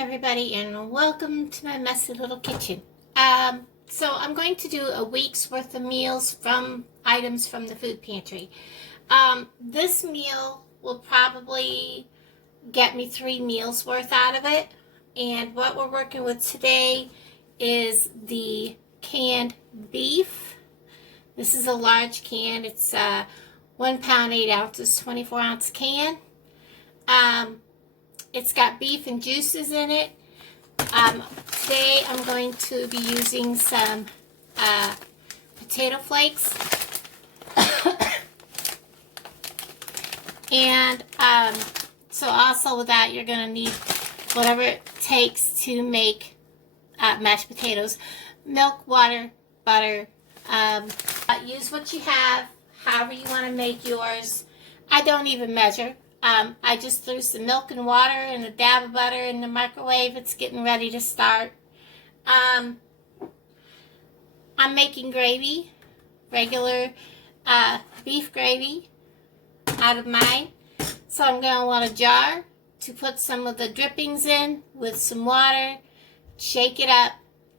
everybody, and welcome to my messy little kitchen. So I'm going to do a week's worth of meals from items from the food pantry. This meal will probably get me 3 meals worth out of it. And what we're working with today is the canned beef. This is a large can. It's 1 pound 8 ounces, 24 ounce can. It's got beef and juices in it. Today I'm going to be using some potato flakes. And so also with that, you're going to need whatever it takes to make mashed potatoes. Milk, water, butter. Use what you have, however you want to make yours. I don't even measure. I just threw some milk and water and a dab of butter in the microwave. It's getting ready to start. I'm making gravy, regular beef gravy out of mine. So I'm going to want a jar to put some of the drippings in with some water, shake it up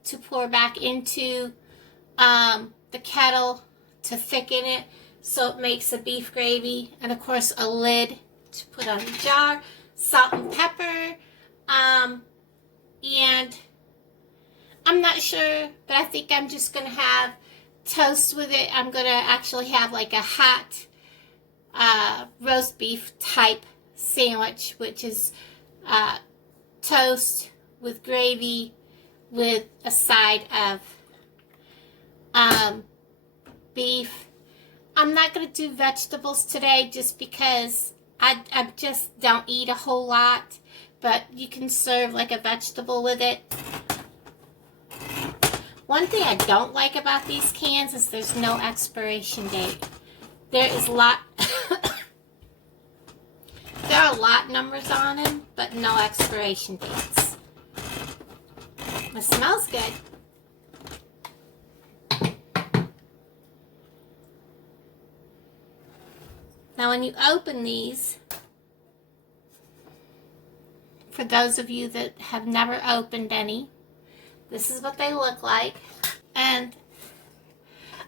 to pour back into the kettle to thicken it so it makes a beef gravy, and of course a lid to put on the jar, salt and pepper, and I'm not sure, but I think I'm just going to have toast with it. I'm going to actually have like a hot roast beef type sandwich, which is toast with gravy with a side of beef. I'm not going to do vegetables today just because I just don't eat a whole lot, but you can serve like a vegetable with it. One thing I don't like about these cans is there's no expiration date. There are lot numbers on them, but no expiration dates. It smells good. Now when you open these, for those of you that have never opened any, this is what they look like. And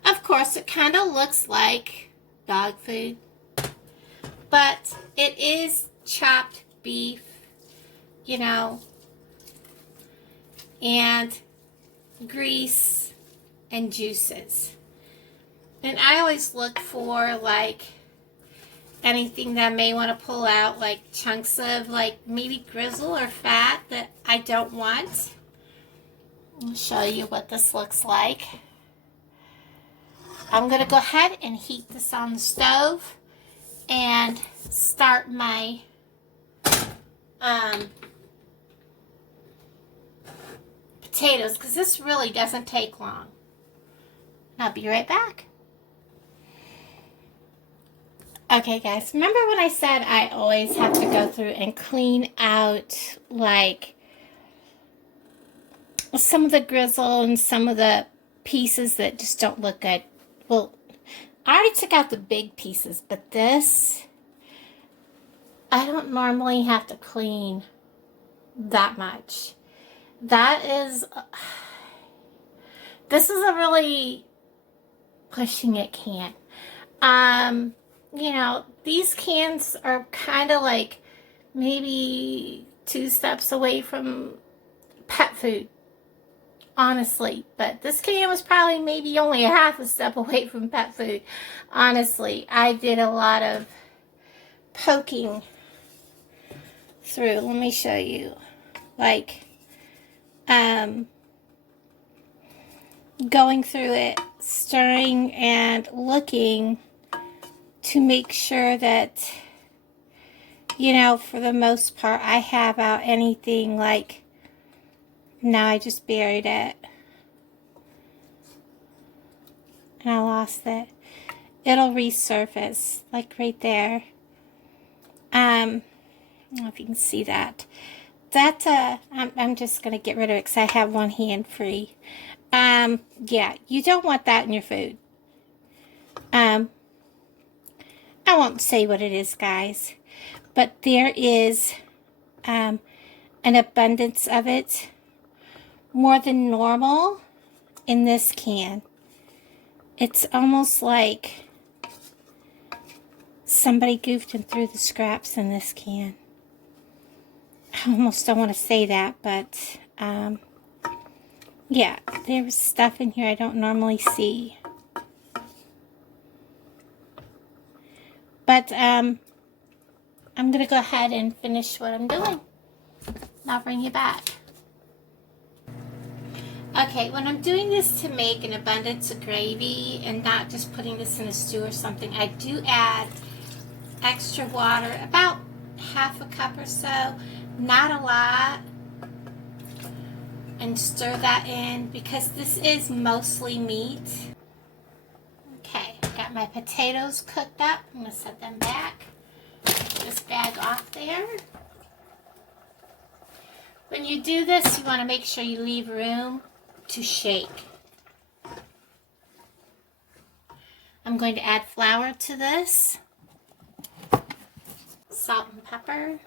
of course it kind of looks like dog food, but it is chopped beef, you know, and grease and juices. And I always look for like anything that I may want to pull out, like chunks of like maybe grizzle or fat that I don't want. I'll show you what this looks like. I'm going to go ahead and heat this on the stove and start my potatoes, because this really doesn't take long. I'll be right back. Okay guys, remember when I said I always have to go through and clean out like some of the grizzle and some of the pieces that just don't look good? Well, I already took out the big pieces, but this, I don't normally have to clean that much. This is a really pushing it can. You know, these cans are kind of like maybe 2 steps away from pet food, honestly. But this can was probably maybe only a half a step away from pet food. Honestly, I did a lot of poking through. Let me show you. Like, going through it, stirring and looking to make sure that, you know, for the most part, I have out anything like, now I just buried it. And I lost it. It'll resurface, like right there. I don't know if you can see that. I'm just going to get rid of it because I have one hand free. Yeah, you don't want that in your food. I won't say what it is, guys, but there is an abundance of it, more than normal in this can. It's almost like somebody goofed and threw the scraps in this can. I almost don't want to say that, but yeah, there's stuff in here I don't normally see. But I'm going to go ahead and finish what I'm doing. I'll bring you back. Okay, when I'm doing this to make an abundance of gravy and not just putting this in a stew or something, I do add extra water, about half a cup or so, not a lot, and stir that in because this is mostly meat. Okay, got my potatoes cooked up. I'm going to set them back. Take this bag off there. When you do this, you want to make sure you leave room to shake. I'm going to add flour to this, salt and pepper,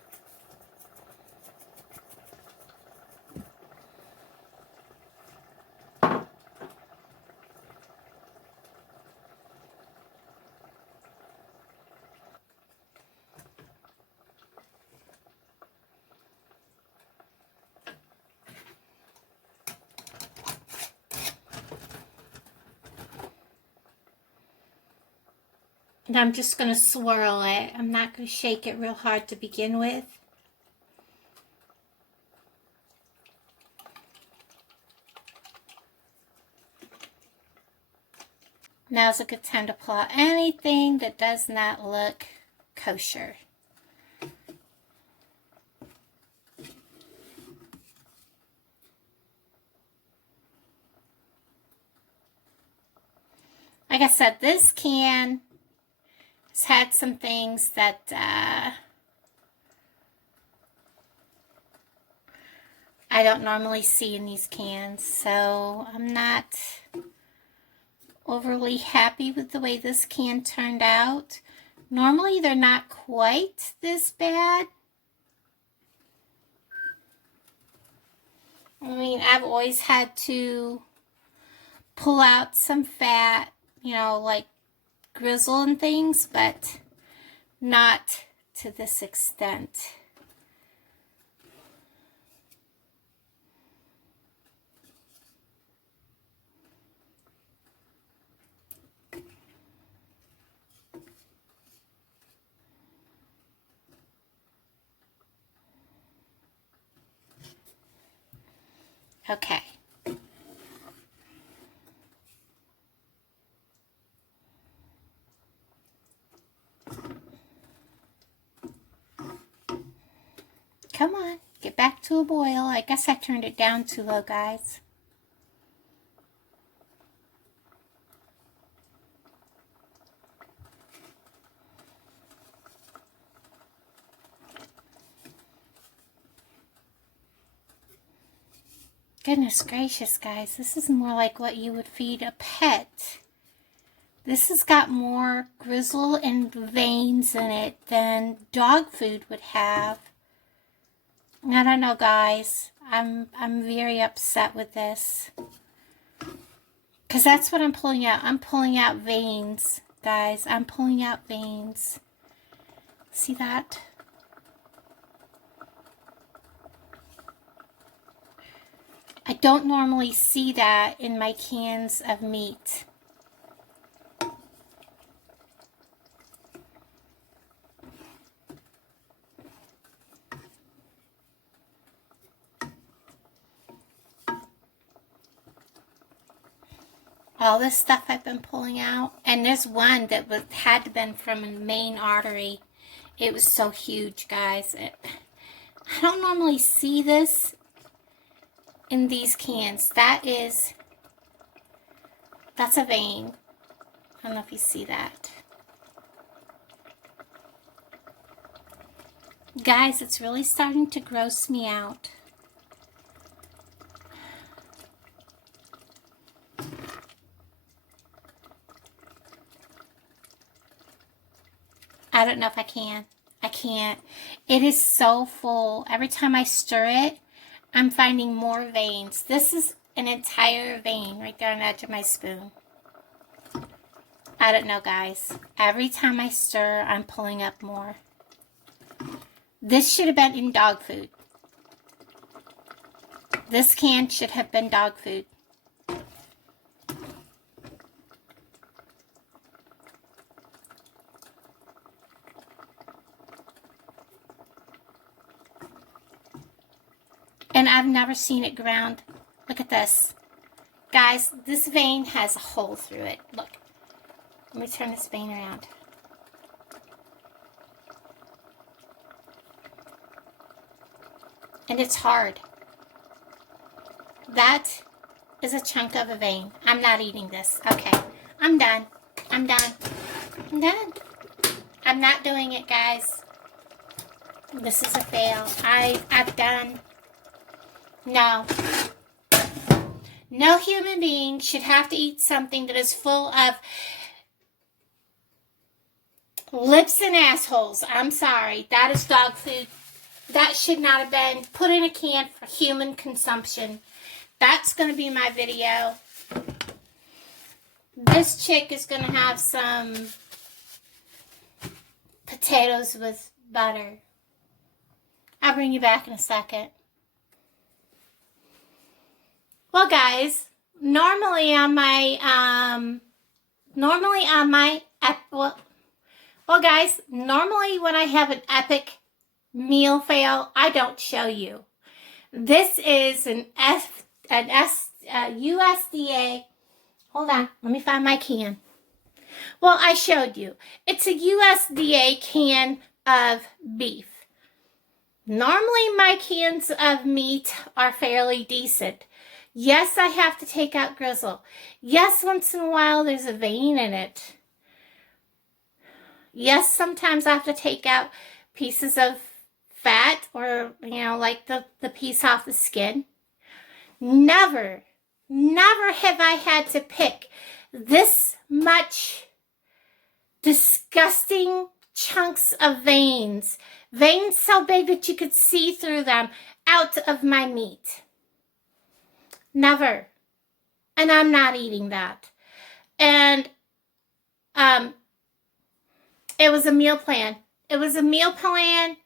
and I'm just going to swirl it. I'm not going to shake it real hard to begin with. Now's a good time to pull out anything that does not look kosher. Like I said, this can has had some things that I don't normally see in these cans, so I'm not overly happy with the way this can turned out. Normally they're not quite this bad. I mean, I've always had to pull out some fat, you know, like grizzle and things, but not to this extent. Okay. Come on, get back to a boil. I guess I turned it down too low, guys. Goodness gracious, guys, this is more like what you would feed a pet. This has got more grizzle and veins in it than dog food would have. I don't know, guys. I'm very upset with this. Because that's what I'm pulling out. I'm pulling out veins, guys. I'm pulling out veins. See that? I don't normally see that in my cans of meat. All this stuff I've been pulling out, and there's one that had to been from a main artery. It was so huge, guys. I don't normally see this in these cans. That's a vein. I don't know if you see that. Guys, it's really starting to gross me out. I don't know if I can. I can't. It is so full. Every time I stir it, I'm finding more veins. This is an entire vein right there on the edge of my spoon. I don't know, guys. Every time I stir, I'm pulling up more. This should have been in dog food. This can should have been dog food. And I've never seen it ground. Look at this. Guys, this vein has a hole through it. Look. Let me turn this vein around. And it's hard. That is a chunk of a vein. I'm not eating this. Okay. I'm done. I'm done. I'm done. I'm not doing it, guys. This is a fail. I've done. No. No human being should have to eat something that is full of lips and assholes. I'm sorry. That is dog food. That should not have been put in a can for human consumption. That's going to be my video. This chick is going to have some potatoes with butter. I'll bring you back in a second. Well, guys, normally on my normally when I have an epic meal fail, I don't show you. This is an USDA. Hold on, let me find my can. Well, I showed you. It's a USDA can of beef. Normally, my cans of meat are fairly decent. Yes, I have to take out grizzle. Yes, once in a while there's a vein in it. Yes, sometimes I have to take out pieces of fat or, like the piece off the skin. Never have I had to pick this much disgusting chunks of veins. Veins so big that you could see through them out of my meat. Never. And I'm not eating that. And it was a meal plan. It was a meal plan.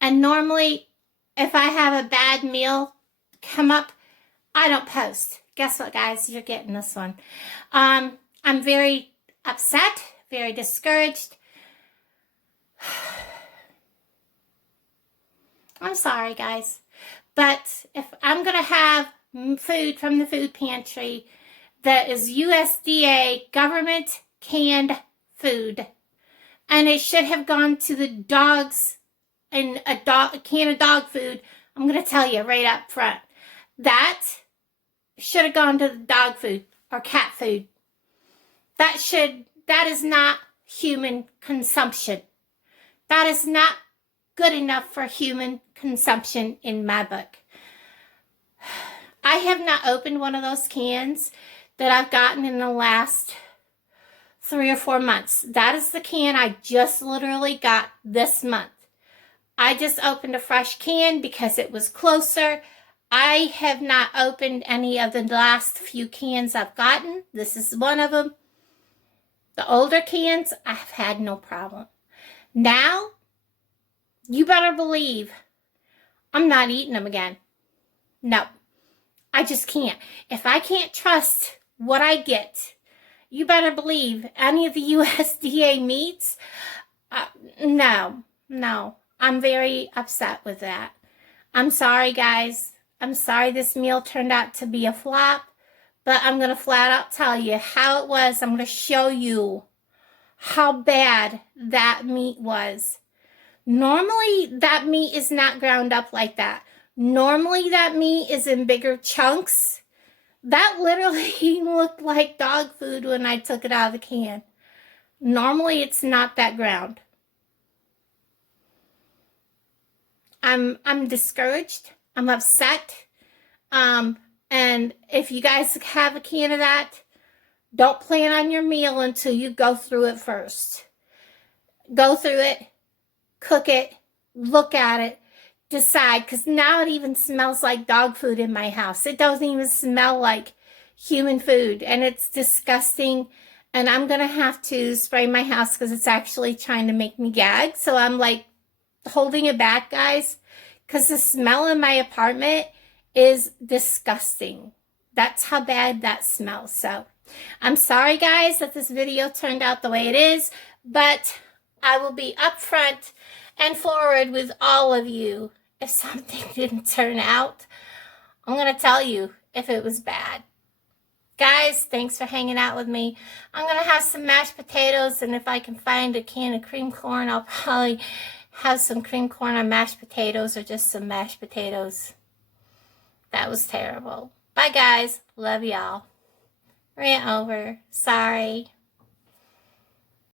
And normally, if I have a bad meal come up, I don't post. Guess what, guys? You're getting this one. I'm very upset, very discouraged. I'm sorry, guys. But if I'm going to have food from the food pantry that is USDA government canned food, and it should have gone to the dogs in a can of dog food, I'm going to tell you right up front. That should have gone to the dog food or cat food. That is not human consumption. That is not good enough for human consumption in my book. I have not opened one of those cans that I've gotten in the last 3 or 4 months. That is the can I just literally got this month. I just opened a fresh can because it was closer. I have not opened any of the last few cans I've gotten. This is one of them. The older cans, I've had no problem. Now, you better believe I'm not eating them again. No, I just can't. If I can't trust what I get, you better believe any of the USDA meats, no. I'm very upset with that. I'm sorry, guys. I'm sorry this meal turned out to be a flop, but I'm going to flat out tell you how it was. I'm going to show you how bad that meat was. Normally, that meat is not ground up like that. Normally, that meat is in bigger chunks. That literally looked like dog food when I took it out of the can. Normally, it's not that ground. I'm discouraged. I'm upset. And if you guys have a can of that, don't plan on your meal until you go through it first. Go through it. cook it, look at it, decide, because now it even smells like dog food in my house. It doesn't even smell like human food, and it's disgusting. And I'm gonna have to spray my house because it's actually trying to make me gag. So I'm like holding it back, guys, because the smell in my apartment is disgusting. That's how bad that smells. So I'm sorry, guys, that this video turned out the way it is, but I will be upfront and forward with all of you. If something didn't turn out, I'm going to tell you if it was bad. Guys, thanks for hanging out with me. I'm going to have some mashed potatoes, and if I can find a can of cream corn, I'll probably have some cream corn on mashed potatoes or just some mashed potatoes. That was terrible. Bye, guys. Love y'all. Rant over. Sorry.